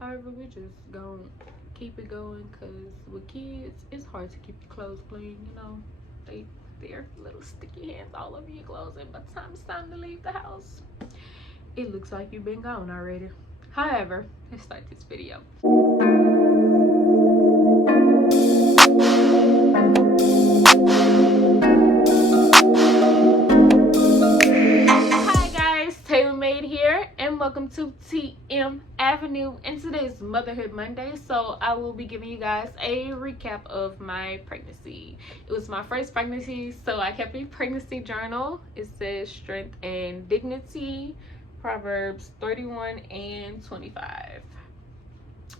However, we just gonna keep it going because with kids, it's hard to keep your clothes clean. You know, they're little sticky hands all over your clothes, and by the time it's time to leave the house, it looks like you've been gone already. However, let's start this video. Hi guys, Taylar Madee here, and welcome to TM Avenue. And today's Motherhood Monday, so I will be giving you guys a recap of my pregnancy. It was my first pregnancy, so I kept a pregnancy journal. It says strength and dignity, Proverbs 31 and 25.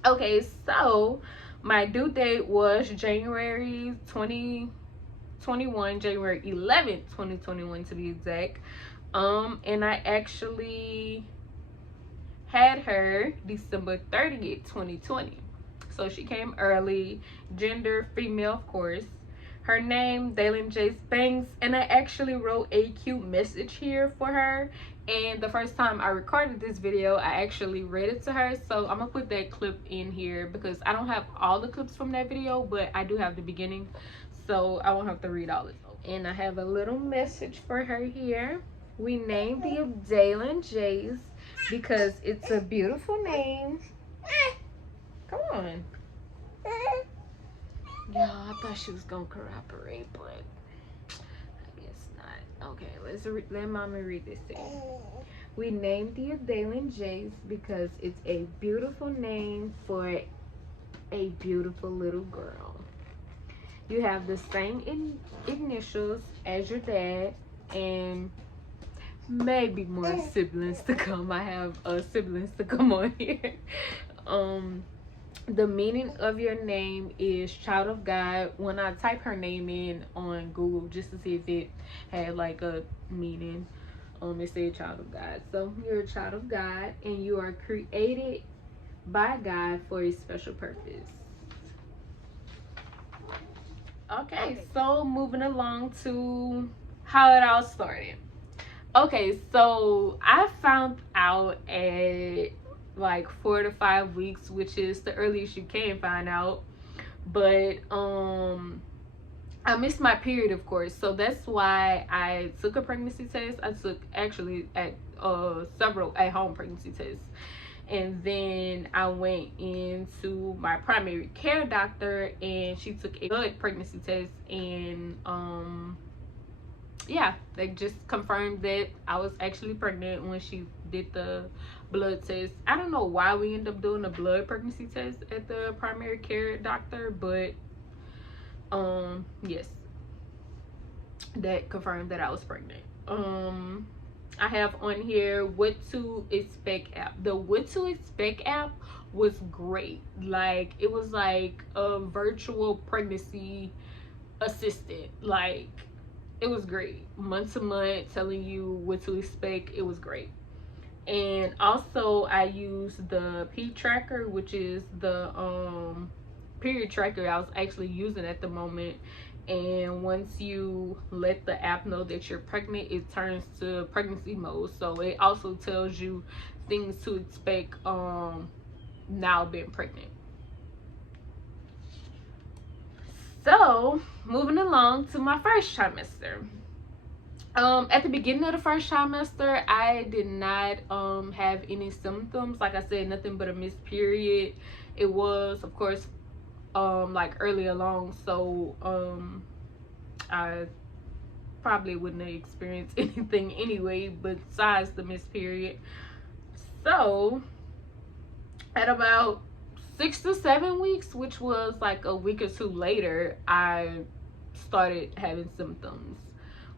Okay, so my due date was January 2021, January 11th, 2021 to be exact. And I actually had her December 30th, 2020. So she came early, gender female, of course. Her name, Daylin Jace Banks, and I actually wrote a cute message here for her. And the first time I recorded this video, I actually read it to her. So I'm gonna put that clip in here because I don't have all the clips from that video, but I do have the beginning, so I won't have to read all it. And I have a little message for her here. We named the Daylin Jace because it's a beautiful name. Come on. Yeah, I thought she was gonna corroborate, but I guess not. Okay, let mommy read this to you. We named the Daylin Jace because it's a beautiful name for a beautiful little girl. You have the same initials as your dad, and maybe more siblings to come. I have siblings to come on here. The meaning of your name is child of God. When I type her name in on Google just to see if it had like a meaning, it said child of God. So you're a child of God, and you are created by God for a special purpose. Okay, so moving along to how it all started. Okay, so I found out at like 4 to 5 weeks, which is the earliest you can find out. But I missed my period, of course, so that's why I took a pregnancy test. I took actually at several at-home pregnancy tests, and then I went into my primary care doctor, and she took a blood pregnancy test, and yeah, they just confirmed that I was actually pregnant when she did the blood test. I don't know why we ended up doing a blood pregnancy test at the primary care doctor, but yes, that confirmed that I was pregnant. I have on here What to Expect app. The What to Expect app was great. Like, it was like a virtual pregnancy assistant. Like, it was great. Month to month, telling you what to expect. It was great. And also I used the P tracker, which is the period tracker I was actually using at the moment. And once you let the app know that you're pregnant, it turns to pregnancy mode. So it also tells you things to expect now being pregnant. So moving along to my first trimester. At the beginning of the first trimester, I did not have any symptoms. Like I said, nothing but a missed period. It was, of course, like early along, so I probably wouldn't have experienced anything anyway besides the missed period. So at about 6 to 7 weeks, which was like a week or two later, I started having symptoms.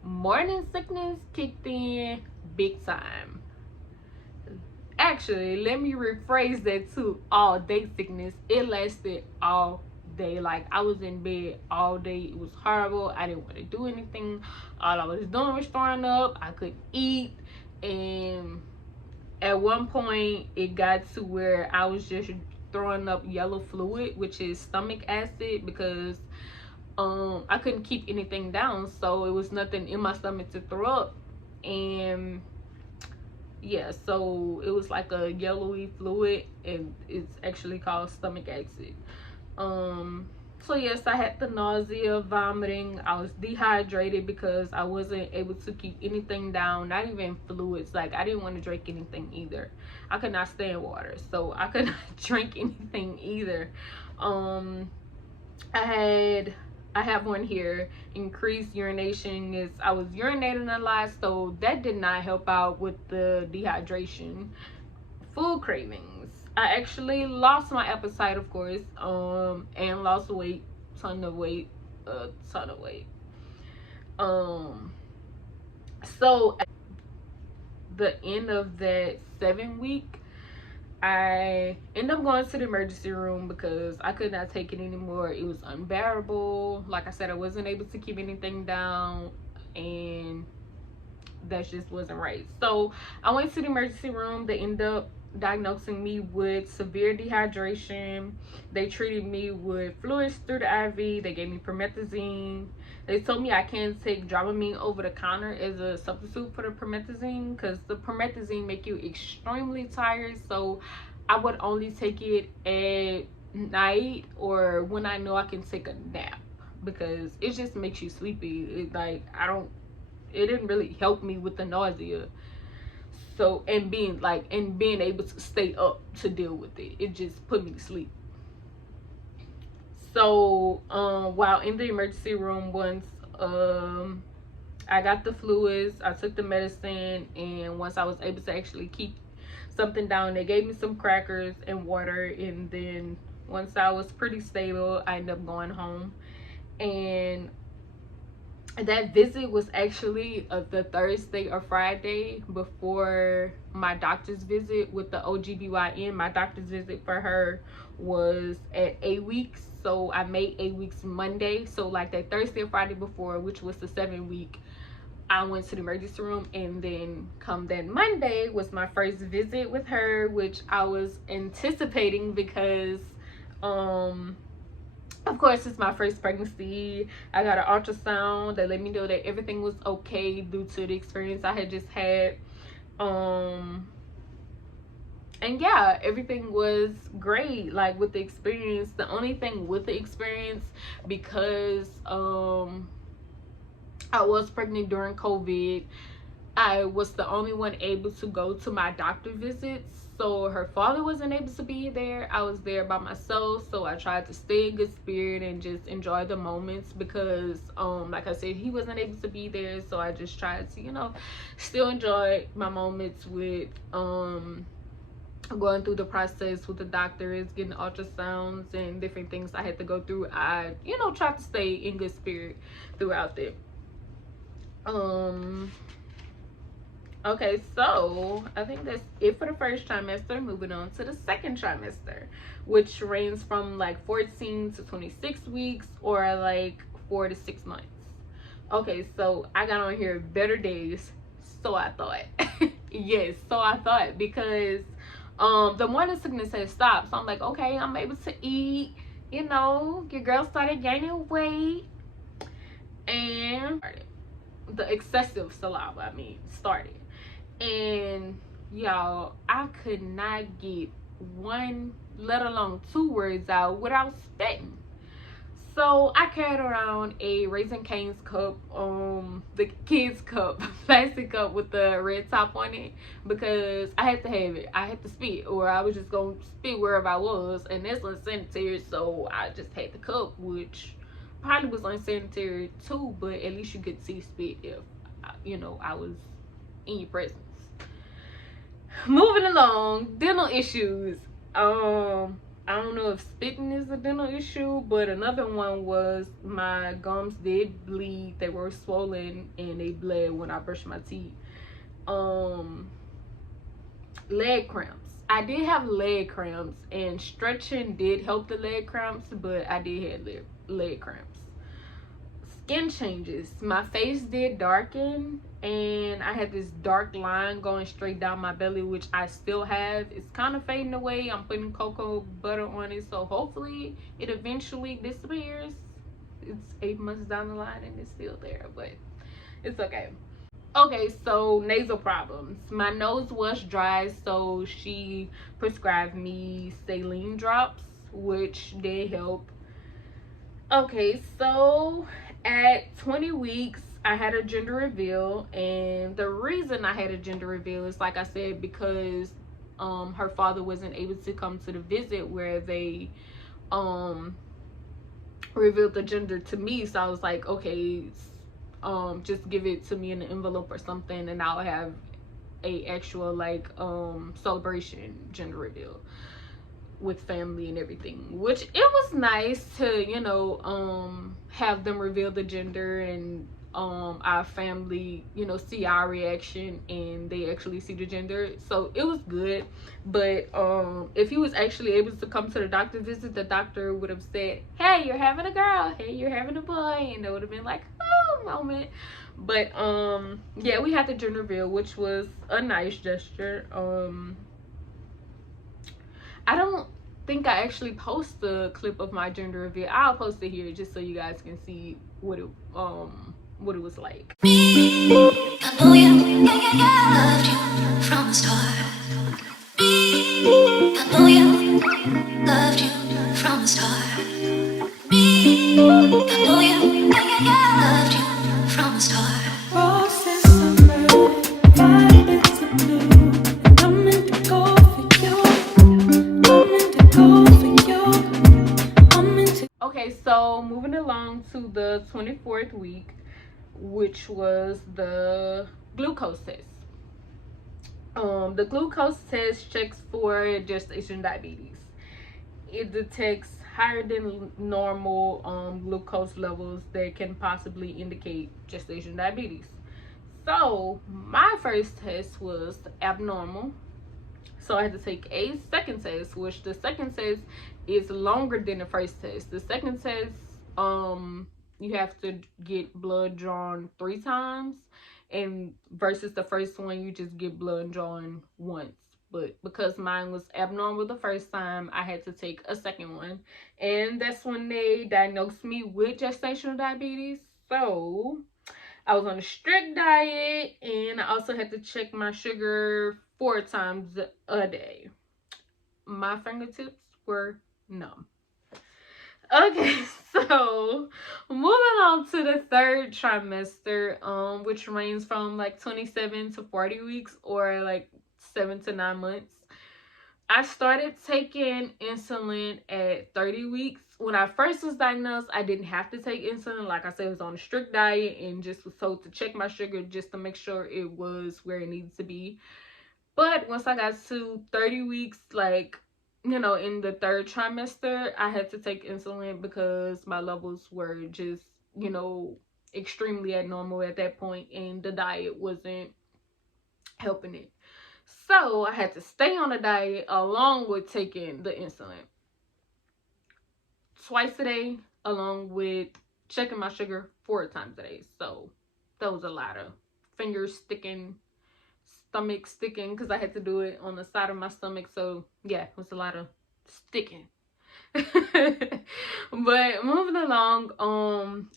Morning sickness kicked in big time. Actually, let me rephrase that to all day sickness. It lasted all day. Like, I was in bed all day. It was horrible. I didn't want to do anything. All I was doing was throwing up. I couldn't eat. And at one point, it got to where I was just throwing up yellow fluid, which is stomach acid, because I couldn't keep anything down, so it was nothing in my stomach to throw up. And Yeah, so it was like a yellowy fluid, and it's actually called stomach acid. um so yes, I had the nausea, vomiting, I was dehydrated because I wasn't able to keep anything down, not even fluids. Like, I didn't want to drink anything either. I could not stand water, so I could not drink anything either. um I had I have one here. Increased urination. Is I was urinating a lot, so that did not help out with the dehydration. Food cravings. I actually lost my appetite, of course, and lost weight, ton of weight, a ton of weight. Um, so at the end of that 7 week, I ended up going to the emergency room because I could not take it anymore. It was unbearable. Like I said, I wasn't able to keep anything down, and that just wasn't right. So I went to the emergency room. They ended up diagnosing me with severe dehydration. They treated me with fluids through the IV. They gave me promethazine. They told me I can't take Dramamine over the counter as a substitute for the promethazine because the promethazine make you extremely tired. So I would only take it at night or when I know I can take a nap, because it just makes you sleepy. It didn't really help me with the nausea. So, and being able to stay up to deal with it, it just put me to sleep. So while in the emergency room, once I got the fluids, I took the medicine, and once I was able to actually keep something down, they gave me some crackers and water. And then once I was pretty stable, I ended up going home. And that visit was actually the Thursday or Friday before my doctor's visit with the OGBYN. My doctor's visit for her was at 8 weeks. So I made 8 weeks Monday. So like that Thursday or Friday before, which was the 7 week, I went to the emergency room. And then come that Monday was my first visit with her, which I was anticipating because of course, it's my first pregnancy. I got an ultrasound. They let me know that everything was okay due to the experience I had just had. And yeah, everything was great. Like, with the experience, the only thing with the experience, because I was pregnant during COVID, I was the only one able to go to my doctor visits. So her father wasn't able to be there. I was there by myself. So I tried to stay in good spirit and just enjoy the moments because, like I said, he wasn't able to be there. So I just tried to, still enjoy my moments with going through the process with the doctors, getting ultrasounds and different things I had to go through. I, tried to stay in good spirit throughout it. Okay, so I think that's it for the first trimester. Moving on to the second trimester, which ranges from like 14 to 26 weeks or like 4 to 6 months. Okay, so I got on here better days, so I thought. Yes, so I thought, because the morning sickness had stopped. So I'm like, okay, I'm able to eat. Your girl started gaining weight, and the excessive saliva, started. And y'all, I could not get one, let alone 2 words out without spitting. So I carried around a Raising Cane's cup, the kids cup, plastic cup with the red top on it, because I had to have it. I had to spit, or I was just gonna spit wherever I was, and that's unsanitary. So I just had the cup, which probably was unsanitary too, but at least you could see spit if I was in your presence. Moving along, dental issues. I don't know if spitting is a dental issue, but another one was my gums did bleed. They were swollen and they bled when I brushed my teeth. Leg cramps. I did have leg cramps, and stretching did help the leg cramps, but I did have leg cramps. Skin changes. My face did darken, and I had this dark line going straight down my belly, which I still have. It's kind of fading away. I'm putting cocoa butter on it, so hopefully it eventually disappears. It's 8 months down the line and it's still there, but it's okay. Okay, so nasal problems. My nose was dry, so she prescribed me saline drops, which did help. Okay, so at 20 weeks, I had a gender reveal, and the reason I had a gender reveal is, like I said, because her father wasn't able to come to the visit where they um revealed the gender to me. So I was like, okay, just give it to me in an envelope or something, and I'll have a actual like celebration gender reveal with family and everything, which it was nice to, you know, have them reveal the gender, and our family, you know, see our reaction and they actually see the gender. So it was good. But if he was actually able to come to the doctor visit, the doctor would have said, hey, you're having a girl, hey, you're having a boy, and it would have been like, oh, moment. But yeah, we had the gender reveal, which was a nice gesture. I don't think I actually post the clip of my gender reveal. I'll post it here just so you guys can see what it was like. I know you, loved you from the start. I know you, loved you from the start. I know you, loved you from the start. Roses of red, violets of blue, and I'm meant to go for you. I'm meant to go for you. I'm meant to. Okay, so moving along to the 24th week, which was the glucose test. The glucose test checks for gestational diabetes. It detects higher than normal glucose levels that can possibly indicate gestational diabetes. So my first test was abnormal. So I had to take a second test, which the second test is longer than the first test. The second test, you have to get blood drawn 3 times, and versus the first one, you just get blood drawn once. But because mine was abnormal the first time, I had to take a second one, and that's when they diagnosed me with gestational diabetes. So I was on a strict diet, and I also had to check my sugar 4 times a day. My fingertips were numb. Okay, so moving on to the third trimester, which ranges from like 27 to 40 weeks, or like 7 to 9 months. I started taking insulin at 30 weeks. When I first was diagnosed, I didn't have to take insulin. Like I said, I was on a strict diet and just was told to check my sugar just to make sure it was where it needed to be. But once I got to 30 weeks, like, you know, in the third trimester, I had to take insulin because my levels were just, you know, extremely abnormal at that point, and the diet wasn't helping it. So I had to stay on a diet along with taking the insulin twice a day, along with checking my sugar 4 times a day. So that was a lot of fingers sticking, stomach sticking, because I had to do it on the side of my stomach. So yeah, it was a lot of sticking. But moving along,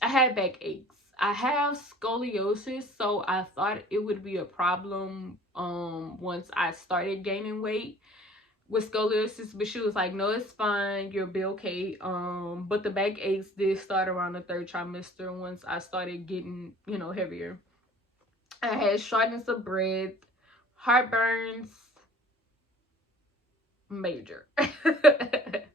I had backaches. I have scoliosis, so I thought it would be a problem once I started gaining weight with scoliosis, but she was like, no, it's fine, you'll be okay. But the backaches did start around the third trimester once I started getting, you know, heavier. I had shortness of breath, heartburns, major. I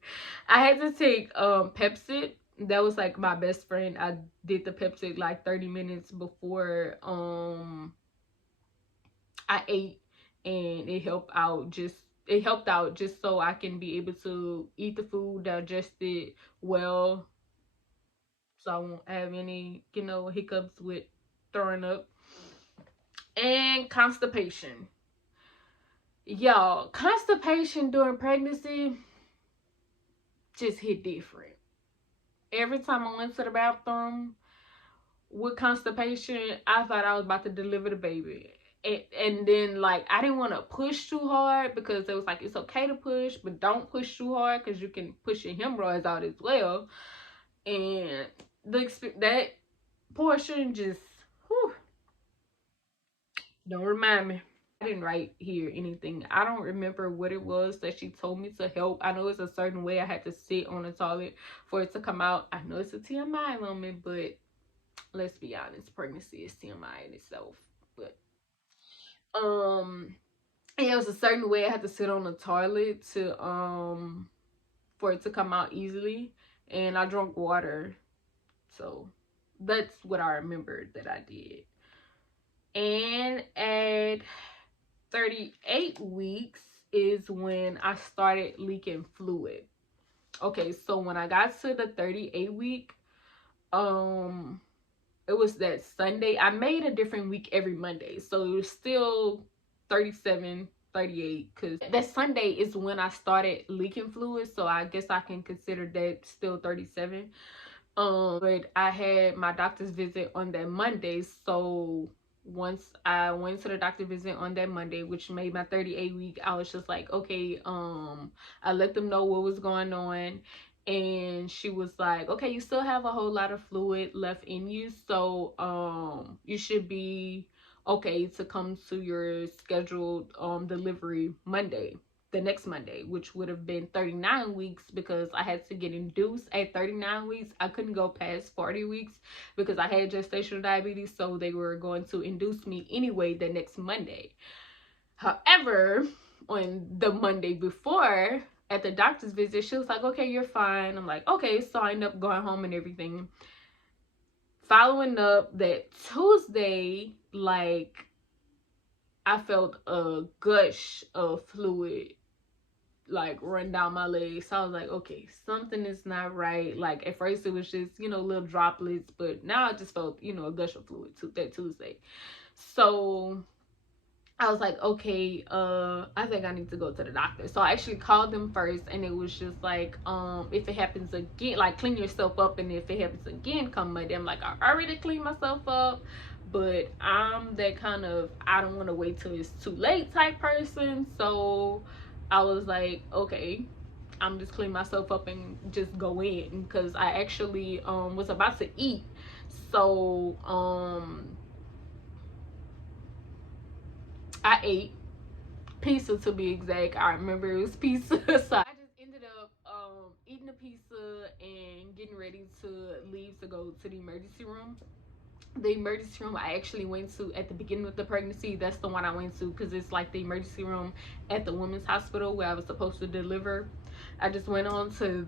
had to take Pepsid. That was like my best friend. I did the Pepsid like 30 minutes before I ate, and it helped out just so I can be able to eat the food, digest it well, so I won't have any, you know, hiccups with throwing up. And constipation. Y'all, constipation during pregnancy just hit different. Every time I went to the bathroom with constipation, I thought I was about to deliver the baby. And then, like, I didn't want to push too hard because it was like, it's okay to push, but don't push too hard because you can push your hemorrhoids out as well. And that portion just, whew. Don't remind me. I didn't write here anything. I don't remember what it was that she told me to help. I know it's a certain way I had to sit on the toilet for it to come out. I know it's a TMI moment, but let's be honest, pregnancy is TMI in itself. But yeah, it was a certain way I had to sit on the toilet to for it to come out easily, and I drank water. So that's what I remember that I did. And at 38 weeks is when I started leaking fluid. Okay, so when I got to the 38 week, it was that Sunday. I made a different week every Monday, so it was still 37, 38, because that Sunday is when I started leaking fluid, so I guess I can consider that still 37. But I had my doctor's visit on that Monday, so once I went to the doctor visit on that Monday, which made my 38 week, I was just like, okay, I let them know what was going on, and she was like, okay, you still have a whole lot of fluid left in you, so you should be okay to come to your scheduled delivery Monday, the next Monday, which would have been 39 weeks, because I had to get induced at 39 weeks. I couldn't go past 40 weeks because I had gestational diabetes, so they were going to induce me anyway the next Monday. However, on the Monday before, at the doctor's visit, she was like, okay, you're fine. I'm like, okay. So I ended up going home and everything. Following up that Tuesday, like, I felt a gush of fluid like run down my legs. So I was like, okay, something is not right. Like at first it was just, little droplets, but now I just felt, a gush of fluid that Tuesday. So I was like, okay, I think I need to go to the doctor. So I actually called them first, and it was just like, if it happens again, like clean yourself up, and if it happens again, come Monday. I'm like, I already cleaned myself up, but I'm that kind of I don't want to wait till it's too late type person. So I was like, okay, I'm just clean myself up and just go in, because I actually was about to eat. So I ate pizza, to be exact. I remember it was pizza. So I just ended up eating the pizza and getting ready to leave to go to the emergency room. The emergency room I actually went to at the beginning of the pregnancy, that's the one I went to, because it's like the emergency room at the women's hospital where I was supposed to deliver. I just went on to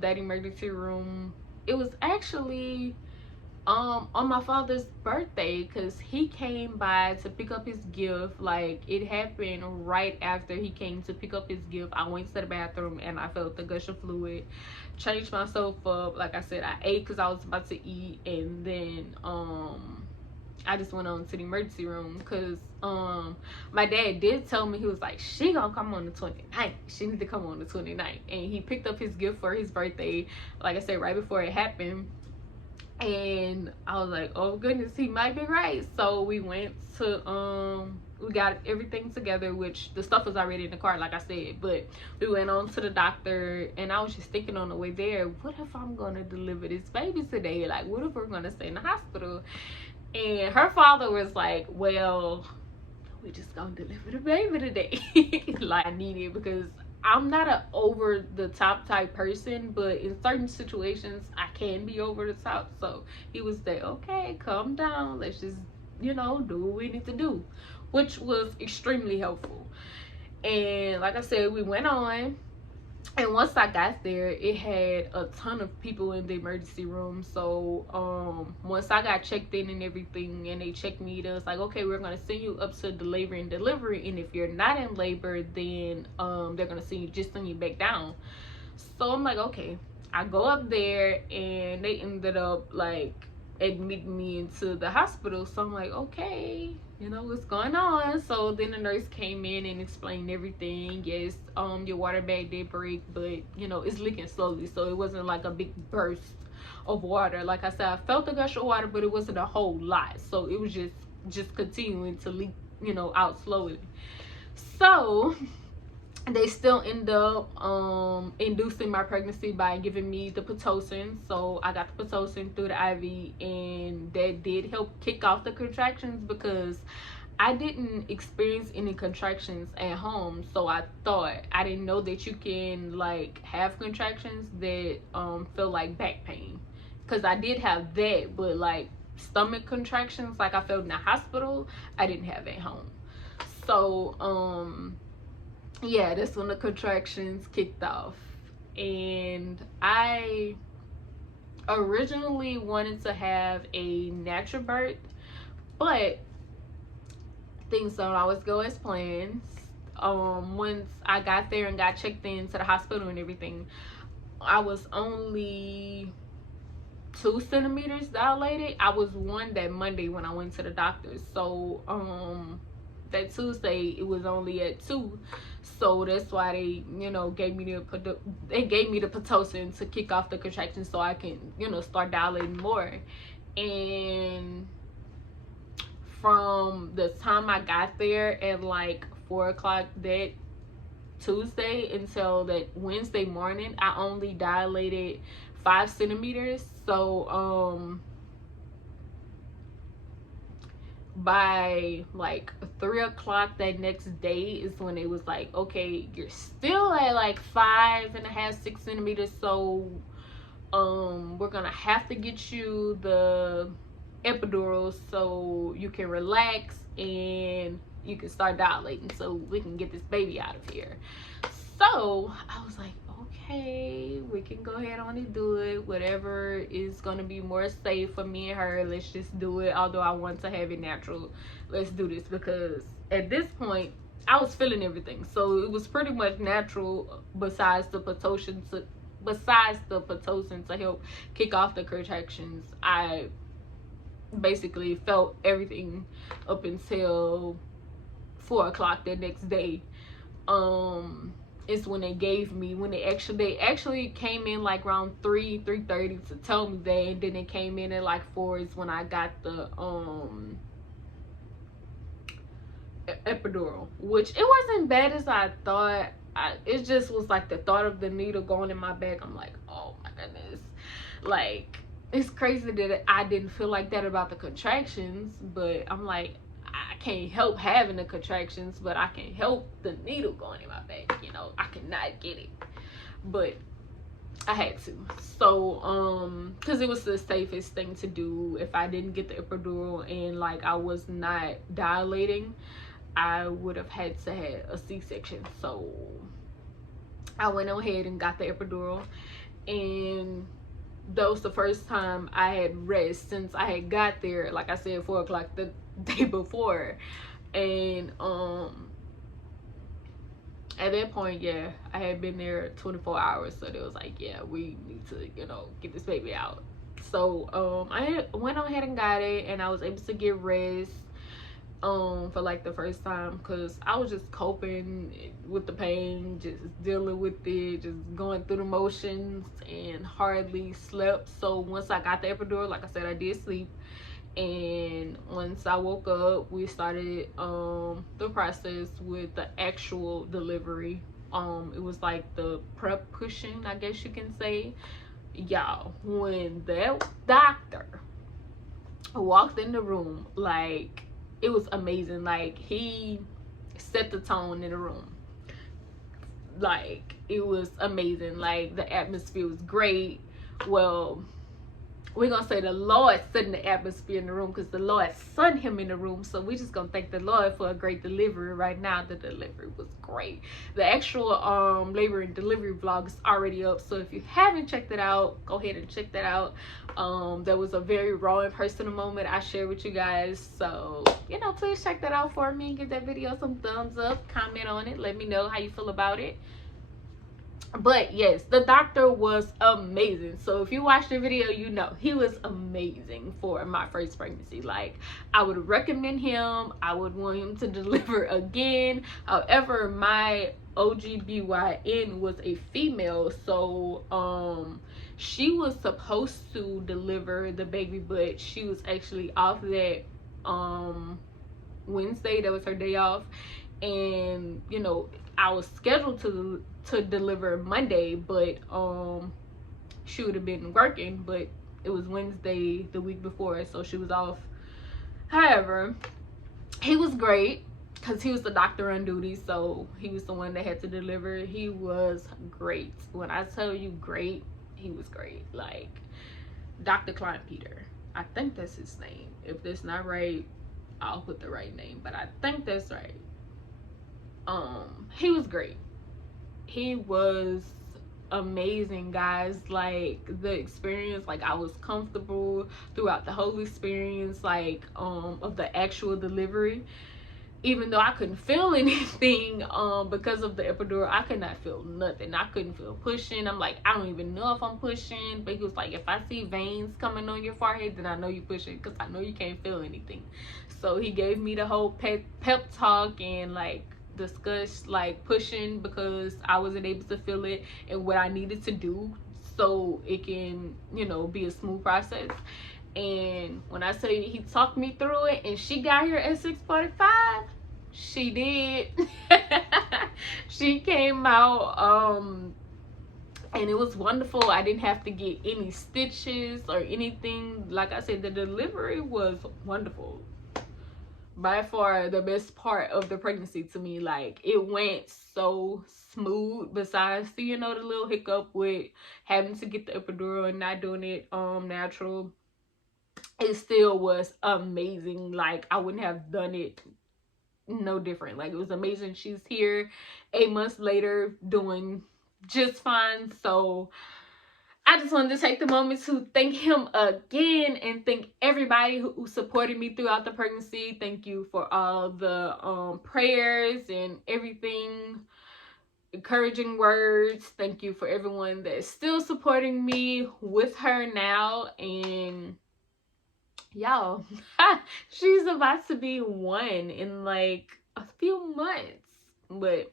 that emergency room. It was actually on my father's birthday, because he came by to pick up his gift. Like, it happened right after he came to pick up his gift. I went to the bathroom and I felt the gush of fluid, changed myself up. Like I said, I ate because I was about to eat, and then I just went on to the emergency room, because my dad did tell me, he was like, she gonna come on the 29th, she need to come on the 29th. And he picked up his gift for his birthday, like I said, right before it happened. And I was like, oh goodness, he might be right. So we went to we got everything together, which the stuff was already in the car, like I said, but we went on to the doctor. And I was just thinking on the way there, what if I'm gonna deliver this baby today? Like, what if we're gonna stay in the hospital? And her father was like, well, we just gonna deliver the baby today. Like, I need it, because I'm not an over the top type person, but in certain situations I can be over the top. So he was like, okay, calm down, let's just do what we need to do, which was extremely helpful. And like I said, we went on. And once I got there, it had a ton of people in the emergency room. So once I got checked in and everything, and they checked me, it was like, okay, we're gonna send you up to the labor and delivery, and if you're not in labor, then they're gonna send you back down. So I'm like, okay. I go up there, and they ended up like admitting me into the hospital. So I'm like, okay, what's going on? So then the nurse came in and explained everything. Yes, your water bag did break, but it's leaking slowly, so it wasn't like a big burst of water. Like I said, I felt a gush of water, but it wasn't a whole lot, so it was just continuing to leak out slowly. So they still end up inducing my pregnancy by giving me the Pitocin. So I got the Pitocin through the IV, and that did help kick off the contractions, because I didn't experience any contractions at home, so I didn't know that you can like have contractions that feel like back pain, because I did have that, but like stomach contractions like I felt in the hospital, I didn't have at home. So yeah, that's when the contractions kicked off. And I originally wanted to have a natural birth, but things don't always go as planned. Once I got there and got checked into the hospital and everything, I was only 2 centimeters dilated. I was one that Monday when I went to the doctor. So that Tuesday it was only at 2. So that's why they, gave me the Pitocin to kick off the contractions so I can, start dilating more. And from the time I got there at like 4 o'clock that Tuesday until that Wednesday morning, I only dilated 5 centimeters. So by like 3 o'clock that next day is when it was like, okay, you're still at like 5.5, 6 centimeters, so we're gonna have to get you the epidural so you can relax and you can start dilating so we can get this baby out of here. So I was like, okay, we can go ahead on and do it. Whatever is gonna be more safe for me and her, let's just do it. Although I want to have it natural, let's do this, because at this point I was feeling everything, so it was pretty much natural besides the Pitocin to help kick off the contractions. I basically felt everything up until 4 o'clock the next day. Is when they actually came in like around 3:30 to tell me that, and then it came in at like 4 is when I got the epidural, which it wasn't bad as I thought. It just was like the thought of the needle going in my back. I'm like, oh my goodness, like it's crazy that I didn't feel like that about the contractions, but I'm like, I can't help having the contractions, but I can help the needle going in my back. I cannot get it, but I had to. So because it was the safest thing to do. If I didn't get the epidural and like I was not dilating, I would have had to have a C-section. So I went ahead and got the epidural, and that was the first time I had rest since I had got there, like I said, 4 o'clock the day before. And at that point, yeah, I had been there 24 hours, so they was like, yeah, we need to, get this baby out. So I went ahead and got it, and I was able to get rest for like the first time, because I was just coping with the pain, just dealing with it, just going through the motions, and hardly slept. So once I got the epidural, like I said, I did sleep. And once I woke up, we started the process with the actual delivery. It was like the prep pushing, I guess you can say. Y'all, when that doctor walked in the room, like, it was amazing. Like, he set the tone in the room. Like, it was amazing. Like, the atmosphere was great. Well, we're gonna say the Lord set in the atmosphere in the room, because the Lord sent him in the room. So we just gonna thank the Lord for a great delivery. Right now, the delivery was great. The actual labor and delivery vlog is already up, so if you haven't checked it out, go ahead and check that out. There was a very raw and personal moment I shared with you guys, so please check that out for me and give that video some thumbs up, comment on it, let me know how you feel about it. But yes, the doctor was amazing. So if you watched the video, he was amazing for my first pregnancy. Like, I would recommend him. I would want him to deliver again. However, my OGBYN was a female, so she was supposed to deliver the baby, but she was actually off that Wednesday. That was her day off. And I was scheduled to deliver Monday, but she would have been working, but it was Wednesday the week before, so she was off. However, He was great because he was the doctor on duty, so he was the one that had to deliver. He was great. When I tell you great, he was great. Like Dr. Klein Peter, I think that's his name. If that's not right, I'll put the right name, but I think that's right. He was great. He was amazing, guys. Like the experience, like I was comfortable throughout the whole experience, like of the actual delivery. Even though I couldn't feel anything because of the epidural, I could not feel nothing. I couldn't feel pushing. I'm like, I don't even know if I'm pushing. But he was like, if I see veins coming on your forehead, then I know you're pushing, because I know you can't feel anything. So he gave me the whole pep talk and like discussed like pushing, because I wasn't able to feel it, and what I needed to do so it can, you know, be a smooth process. And when I say he talked me through it, and she got here at 6:45, she did. She came out and it was wonderful. I didn't have to get any stitches or anything. Like I said, the delivery was wonderful. By far the best part of the pregnancy to me. Like it went so smooth, besides, you know, the little hiccup with having to get the epidural and not doing it natural. It still was amazing. Like I wouldn't have done it no different. Like it was amazing. She's here 8 months later doing just fine. So I just wanted to take the moment to thank him again, and thank everybody who supported me throughout the pregnancy. Thank you for all the prayers and everything, encouraging words. Thank you for everyone that is still supporting me with her now. And y'all, she's about to be 1 in like a few months. But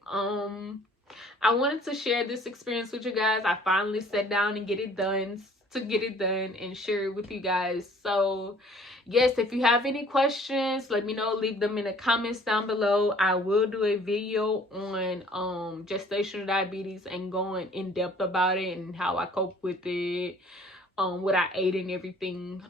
I wanted to share this experience with you guys. I finally sat down and get it done and share it with you guys. So yes, if you have any questions, let me know. Leave them in the comments down below. I will do a video on gestational diabetes and going in depth about it and how I cope with it, what I ate and everything.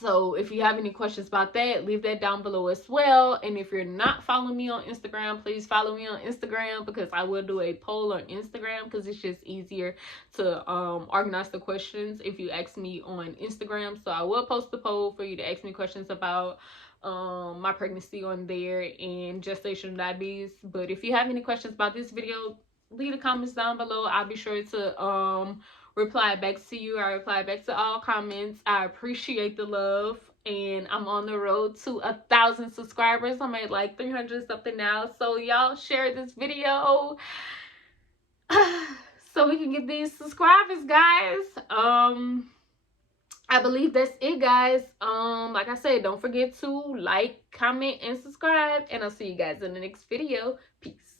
So if you have any questions about that, leave that down below as well. And if you're not following me on Instagram, please follow me on Instagram, because I will do a poll on Instagram, because it's just easier to organize the questions if you ask me on Instagram. So I will post the poll for you to ask me questions about my pregnancy on there and gestational diabetes. But if you have any questions about this video, leave the comments down below. I'll be sure to reply back to you. I reply back to all comments. I appreciate the love, and I'm on the road to 1,000 subscribers. I'm at like 300 something now. So y'all share this video so we can get these subscribers, guys. I believe that's it, guys. Like I said, don't forget to like, comment, and subscribe, and I'll see you guys in the next video. Peace.